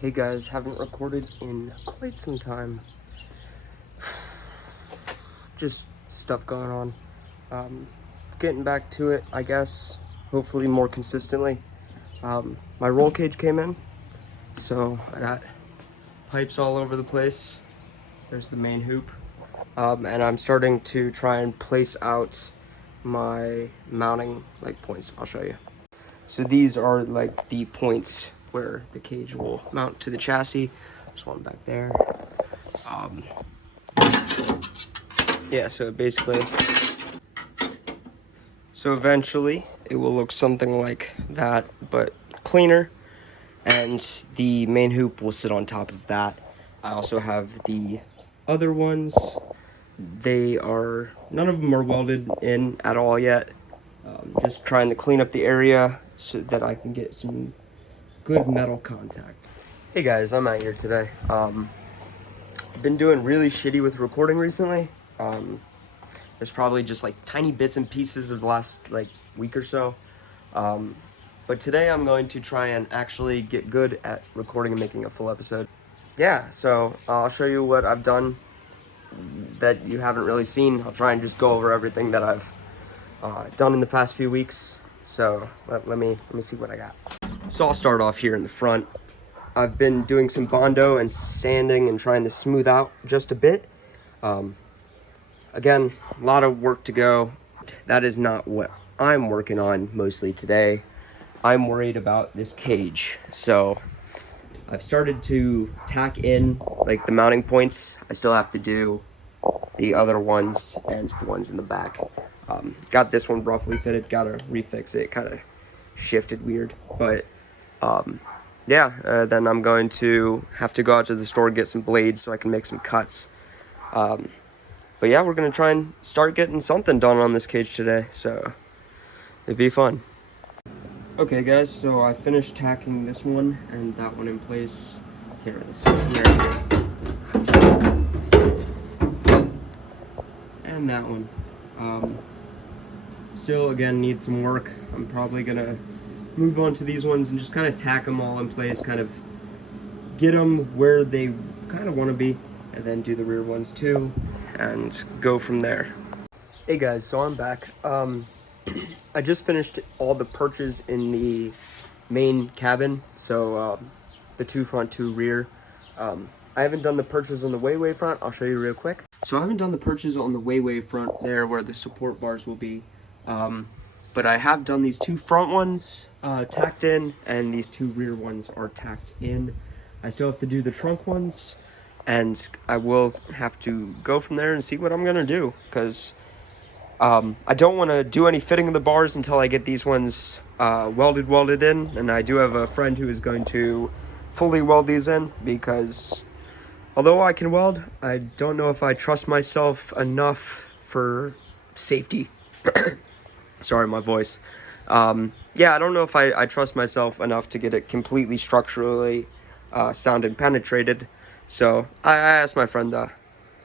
Hey guys, haven't recorded in quite some time. Just stuff going on. Getting back to it, I guess, hopefully more consistently. My roll cage came in, so I got pipes all over the place. There's the main hoop. And I'm starting to try and place out my mounting points. I'll show you. So these are like the points where the cage will mount to the chassis. There's one back there. Yeah, so eventually it will look something like that, but cleaner. And the main hoop will sit on top of that. I also have the other ones. None of them are welded in at all yet. Just trying to clean up the area so that I can get some good metal contact. Hey guys, I'm out here today. Been doing really shitty with recording recently. There's probably just like tiny bits and pieces of the last week or so. But today I'm going to try and actually get good at recording and making a full episode. Yeah, so I'll show you what I've done that you haven't really seen. I'll try and just go over everything that I've done in the past few weeks. So let me see what I got. So I'll start off here in the front. I've been doing some Bondo and sanding and trying to smooth out just a bit. Again, a lot of work to go. That is not what I'm working on mostly today. I'm worried about this cage. So I've started to tack in like the mounting points. I still have to do the other ones and the ones in the back. Got this one roughly fitted, gotta refix it, kind of shifted weird. But then I'm going to have to go out to the store and get some blades so I can make some cuts. But yeah, we're gonna try and start getting something done on this cage today, so it'd be fun. Okay guys, so I finished tacking this one and that one in place. Here, let's see here. And that one. Still, again, needs some work. I'm probably gonna move on to these ones and just kind of tack them all in place, kind of get them where they kind of want to be, and then do the rear ones too, and go from there. Hey guys, so I'm back. I just finished all the perches in the main cabin, so the two front, two rear. I haven't done the perches on the way front. I'll show you real quick. So I haven't done the perches on the way front there where the support bars will be, but I have done these two front ones tacked in, and these two rear ones are tacked in. I still have to do the trunk ones, and I will have to go from there and see what I'm gonna do, because I don't want to do any fitting of the bars until I get these ones welded in, and I do have a friend who is going to fully weld these in, because although I can weld, I don't know if I trust myself enough for safety. Sorry, my voice. Yeah, I don't know if I trust myself enough to get it completely structurally sound and penetrated. So I asked my friend to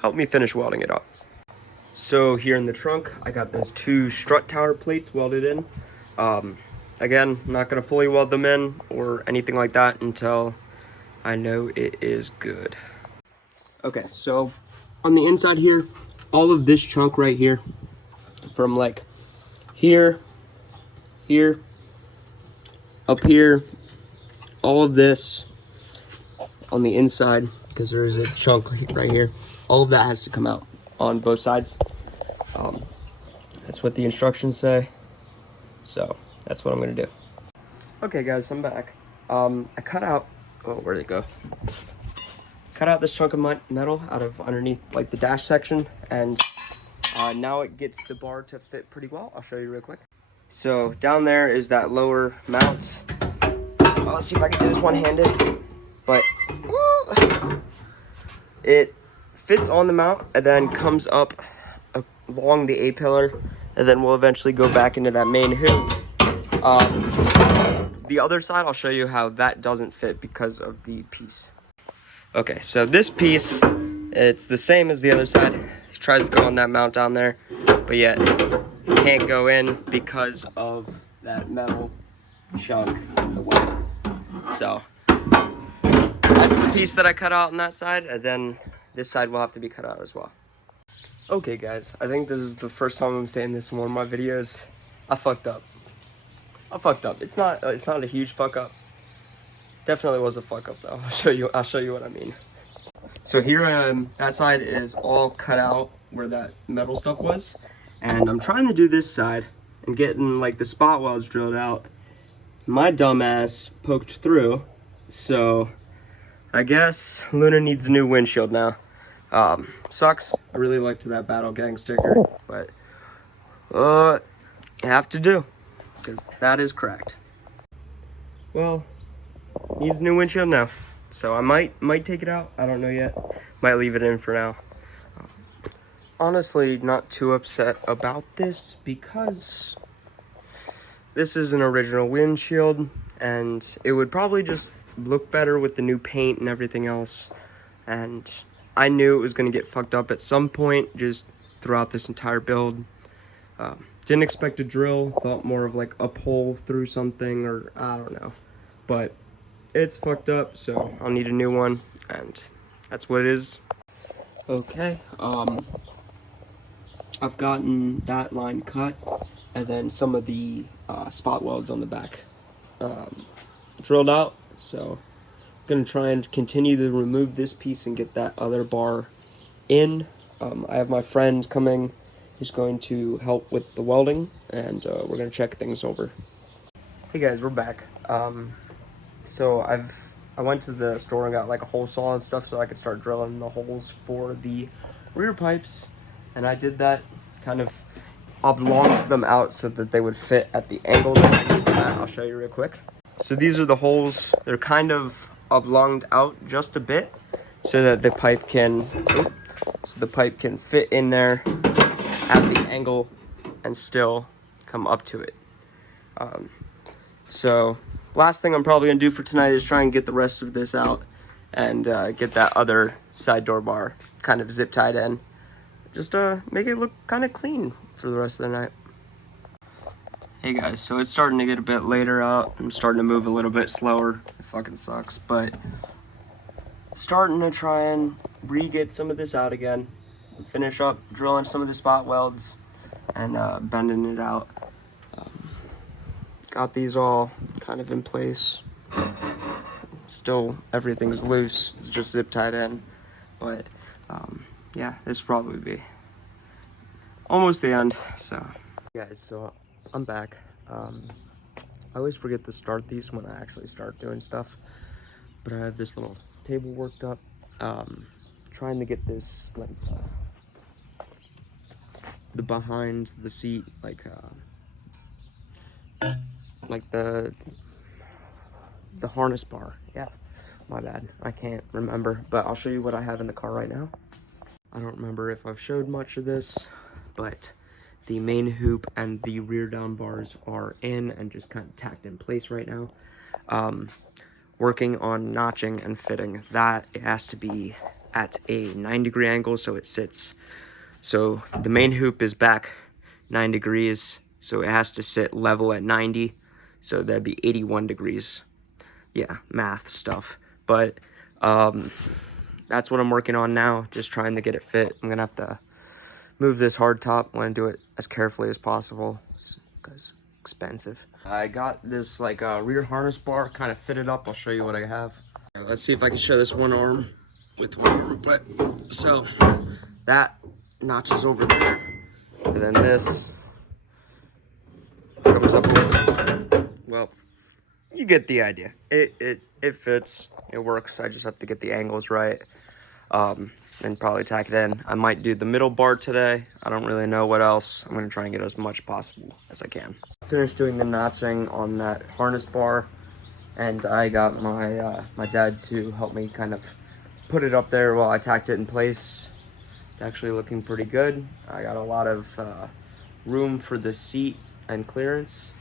help me finish welding it up. So here in the trunk, I got those two strut tower plates welded in. Again, I'm not gonna fully weld them in or anything like that until I know it is good. Okay, so on the inside here, all of this chunk right here, from like here, up here, all of this on the inside, because there is a chunk right here, all of that has to come out on both sides. That's what the instructions say, so that's what I'm gonna do. Okay guys, I'm back. I cut out, oh, where'd it go? Cut out this chunk of metal out of underneath like the dash section, and now it gets the bar to fit pretty well. I'll show you real quick. So down there is that lower mount. Let's see if I can do this one-handed, but it fits on the mount and then comes up along the A-pillar, and then we'll eventually go back into that main hoop. The other side, I'll show you how that doesn't fit because of the piece. Okay, so this piece, it's the same as the other side. It tries to go on that mount down there, but yet it can't go in because of that metal chunk in the way. So piece that I cut out on that side, and then this side will have to be cut out as well. Okay guys, I think this is the first time I'm saying this in one of my videos. I fucked up. It's not a huge fuck up. Definitely was a fuck up though. I'll show you what I mean. So here that side is all cut out where that metal stuff was. And I'm trying to do this side and getting like the spot welds drilled out. My dumbass poked through, so I guess Luna needs a new windshield now. Sucks. I really liked that Battle Gang sticker, but you have to do, because that is cracked. Well, needs a new windshield now, so I might take it out. I don't know yet. Might leave it in for now. Honestly, not too upset about this because this is an original windshield, and it would probably just look better with the new paint and everything else. And I knew it was going to get fucked up at some point just throughout this entire build. Didn't expect a drill, thought more of like a pull through something, or I don't know. But it's fucked up, so I'll need a new one, and that's what it is. Okay, I've gotten that line cut, and then some of the spot welds on the back drilled out. So I'm gonna try and continue to remove this piece and get that other bar in. I have my friend coming. He's going to help with the welding, and we're gonna check things over. Hey guys, we're back. So I went to the store and got like a hole saw and stuff so I could start drilling the holes for the rear pipes, and I did that, kind of oblonged them out so that they would fit at the angle that I need them at. I'll show you real quick. So these are the holes. They're kind of oblonged out just a bit so that the pipe can fit in there at the angle and still come up to it. So last thing I'm probably gonna do for tonight is try and get the rest of this out and get that other side door bar kind of zip tied in. Just make it look kind of clean for the rest of the night. Hey guys, so it's starting to get a bit later out. I'm starting to move a little bit slower. It fucking sucks, but starting to try and re-get some of this out again. Finish up drilling some of the spot welds and bending it out. Got these all kind of in place. Still, everything's loose. It's just zip tied in. But yeah, this will probably be almost the end. So, guys, so I'm back. I always forget to start these when I actually start doing stuff. But I have this little table worked up. Trying to get this like the behind the seat, like the harness bar. Yeah, my bad, I can't remember, but I'll show you what I have in the car right now. I don't remember if I've showed much of this, but the main hoop and the rear down bars are in and just kind of tacked in place right now. Working on notching and fitting that. It has to be at a 9-degree angle so it sits. So the main hoop is back 9 degrees, so it has to sit level at 90. So that'd be 81 degrees. Yeah, math stuff. But that's what I'm working on now, just trying to get it fit. I'm gonna have to move this hard top. I want to do it as carefully as possible because expensive. I got this like rear harness bar kind of fitted up. I'll show you what I have. Let's see if I can show this one arm with one arm. But so that notches over there, and then this comes up a little. Well, you get the idea. It fits. It works. I just have to get the angles right. And probably tack it in. I might do the middle bar today. I don't really know what else. I'm gonna try and get as much possible as I can. Finished doing the notching on that harness bar, and I got my my dad to help me kind of put it up there while I tacked it in place. It's actually looking pretty good. I got a lot of room for the seat and clearance.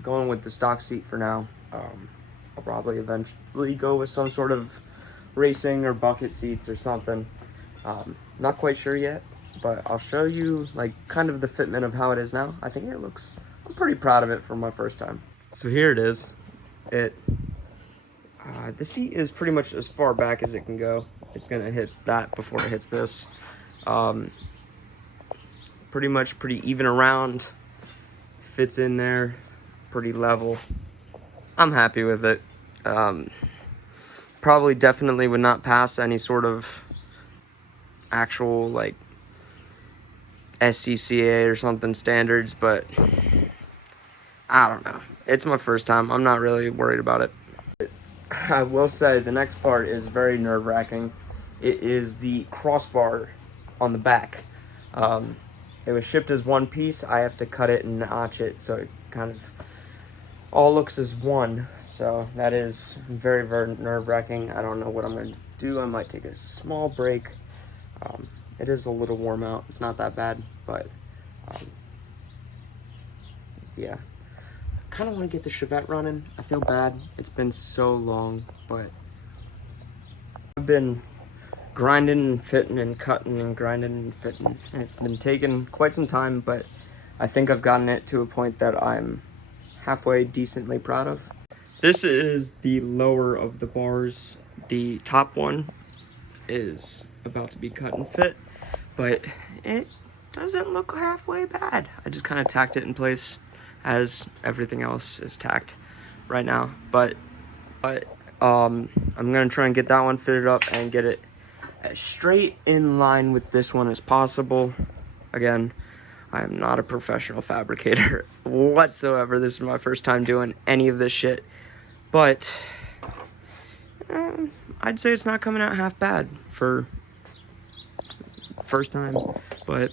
Going with the stock seat for now. I'll probably eventually go with some sort of racing or bucket seats or something. Not quite sure yet, but I'll show you like kind of the fitment of how it is now. I think it looks, I'm pretty proud of it for my first time. So here it is. The seat is pretty much as far back as it can go. It's gonna hit that before it hits this. Pretty even around, fits in there, pretty level. I'm happy with it. Probably definitely would not pass any sort of actual like SCCA or something standards, but I don't know. It's my first time. I'm not really worried about it. I will say the next part is very nerve-wracking. It is the crossbar on the back. It was shipped as one piece. I have to cut it and notch it so it kind of all looks as one. So that is very, very nerve-wracking. I don't know what I'm going to do. I might take a small break. It is a little warm out. It's not that bad, but yeah. Kind of want to get the Chevette running. I feel bad. It's been so long, but I've been grinding and fitting and cutting and grinding and fitting, and it's been taking quite some time, but I think I've gotten it to a point that I'm halfway decently proud of. This is the lower of the bars. The top one is about to be cut and fit, but it doesn't look halfway bad. I just kind of tacked it in place as everything else is tacked right now, but I'm gonna try and get that one fitted up and get it as straight in line with this one as possible. Again, I am not a professional fabricator whatsoever. This is my first time doing any of this shit, but I'd say it's not coming out half bad for first time. But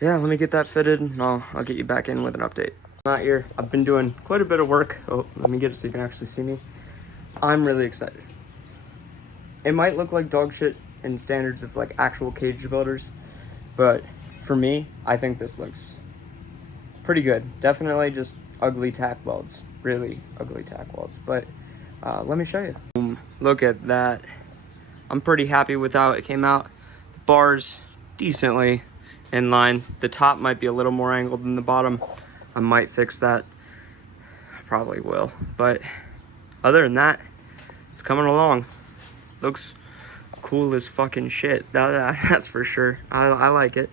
yeah, let me get that fitted and I'll get you back in with an update. I'm out here. I've been doing quite a bit of work. Oh, let me get it so you can actually see me. I'm really excited. It might look like dog shit in standards of like actual cage builders, but for me, I think this looks pretty good. Definitely just ugly tack welds, really ugly tack welds, but let me show you. Boom. Look at that. I'm pretty happy with how it came out. The bars, decently in line. The top might be a little more angled than the bottom. I might fix that. I probably will, but other than that, it's coming along. Looks cool as fucking shit. That's for sure. I like it.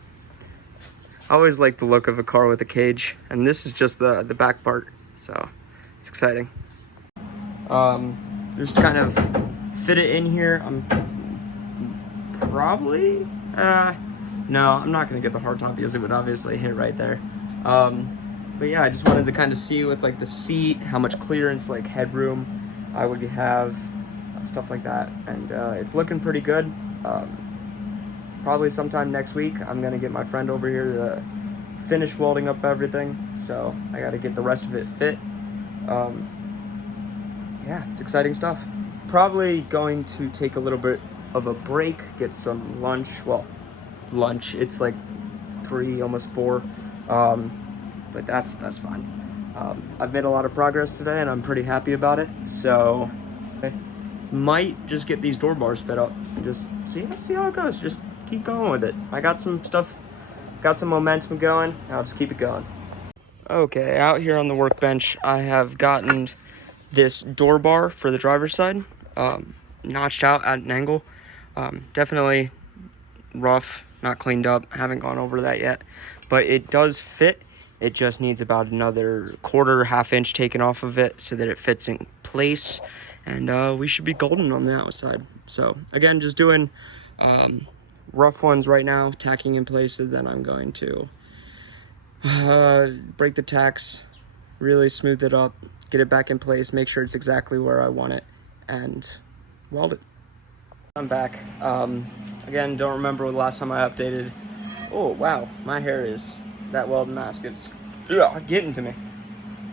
I always like the look of a car with a cage, and this is just the back part, so it's exciting. Just kind of fit it in here. I'm probably no, I'm not gonna get the hard top because it would obviously hit right there. But yeah, I just wanted to kind of see with like the seat how much clearance, like headroom I would have, stuff like that, and it's looking pretty good. Probably sometime next week I'm gonna get my friend over here to finish welding up everything, so I got to get the rest of it fit. Yeah, it's exciting stuff. Probably going to take a little bit of a break, get some lunch. Well, lunch, it's like 3, almost 4, but that's fine. I've made a lot of progress today and I'm pretty happy about it, so I might just get these door bars fit up and just see how it goes. Just keep going with it. I got some stuff, got some momentum going. I'll just keep it going. Okay, out here on the workbench, I have gotten this door bar for the driver's side, notched out at an angle. Definitely rough, not cleaned up. I haven't gone over that yet, but it does fit. It just needs about another half inch taken off of it so that it fits in place, and we should be golden on the outside. So again, just doing rough ones right now, tacking in place, and then I'm going to break the tacks, really smooth it up, get it back in place, make sure it's exactly where I want it, and weld it. I'm back. Again, don't remember the last time I updated. Oh wow, my hair is, that weld mask is getting to me.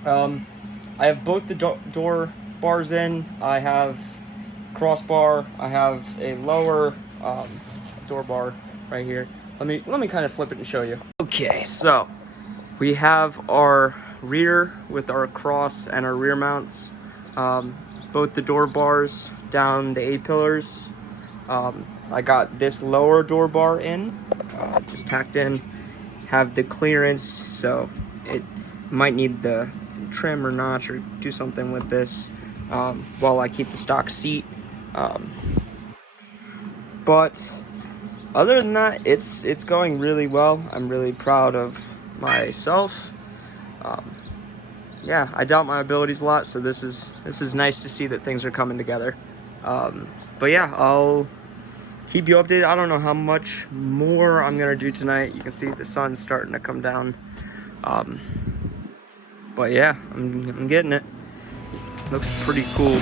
I have both the door bars in. I have crossbar. I have a lower door bar right here. Let me kind of flip it and show you. Okay, so we have our rear with our cross and our rear mounts. Both the door bars down the A-pillars. I got this lower door bar in, just tacked in, have the clearance, so it might need the trim or notch or do something with this, while I keep the stock seat. But other than that, it's going really well. I'm really proud of myself. Yeah, I doubt my abilities a lot, so this is nice to see that things are coming together. But yeah, I'll keep you updated. I don't know how much more I'm gonna do tonight. You can see the sun's starting to come down. But yeah, I'm getting it. Looks pretty cool.